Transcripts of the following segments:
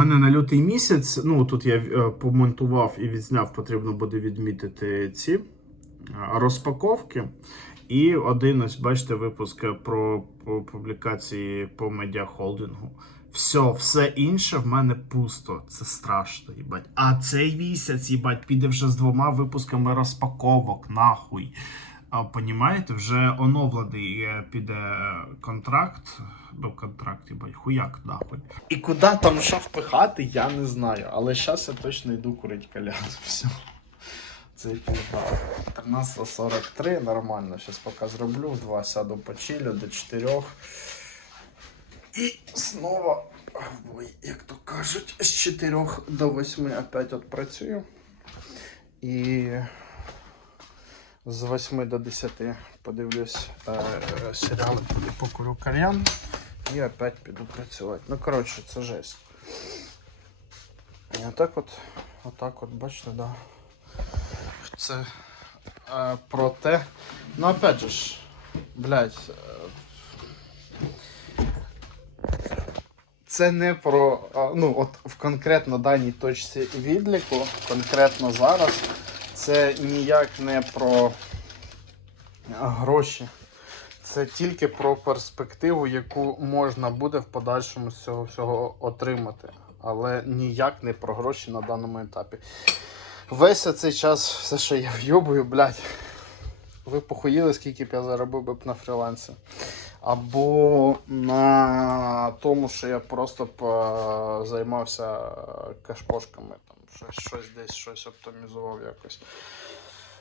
Мене на лютий місяць, ну тут я е, помонтував і відзняв, потрібно буде відмітити ці е, розпаковки. І один ось, бачите, випуск про, про публікації по медіахолдингу. Все, все інше в мене пусто. Це страшно, їбать. А цей місяць, їбать, піде вже з двома випусками розпаковок, нахуй. А, понімаєте, вже оновлений піде контракт. Ну, контракт, їбать, хуяк, нахуй. І куди там що впихати, я не знаю. Але зараз я точно йду курити калян. Все. Це пізда. 13.43, нормально. Зараз поки зроблю, в 2 сяду почилю до 4. І знову, ой, як то кажуть, з 4 до 8 опять от працюю. І з 8 до 10 подивлюсь е, серіал і покурю кальян. І опять піду працювати. Ну, коротше, це жесть. І отак от, отак от, бачите, да. Це е, про те. Ну, опять же ж, блядь, е, це не про. Ну, от в конкретно даній точці відліку, конкретно зараз, це ніяк не про гроші. Це тільки про перспективу, яку можна буде в подальшому з цього всього отримати. Але ніяк не про гроші на даному етапі. Весь цей час, все, що я вйобую, блядь. Ви похуїли, скільки б я заробив би на фрілансі. Або на тому, що я просто займався кашпошками, там, щось, щось десь щось оптимізував якось.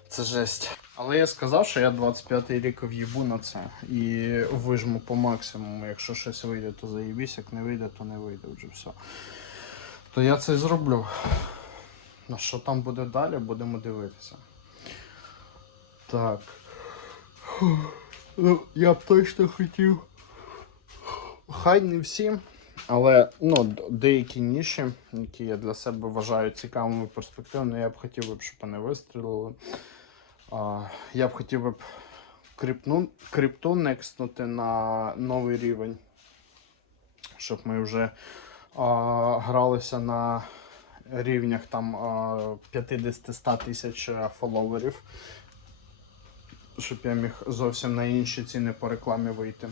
Це жесть. Але я сказав, що я 25-й рік в'їбу на це і вижму по максимуму. Якщо щось вийде, то заїбісь, як не вийде, то не вийде вже все. То я це і зроблю. На що там буде далі, будемо дивитися. Так. Ну, я б точно хотів. Хай не всі, але ну, деякі ніші, які я для себе вважаю цікавими перспективними, я б хотів, би, щоб вони вистрілили. А, я б хотів б крипну, крипту некснути на новий рівень, щоб ми вже а, гралися на рівнях там 50-100 тисяч фоловерів, щоб я міг зовсім на інші ціни по рекламі вийти.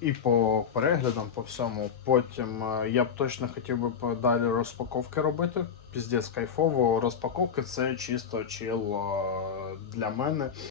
І по переглядам, по всьому. Потім е, я б точно хотів би далі розпаковки робити. Піздець кайфово. Розпаковки це чисто чил е, для мене.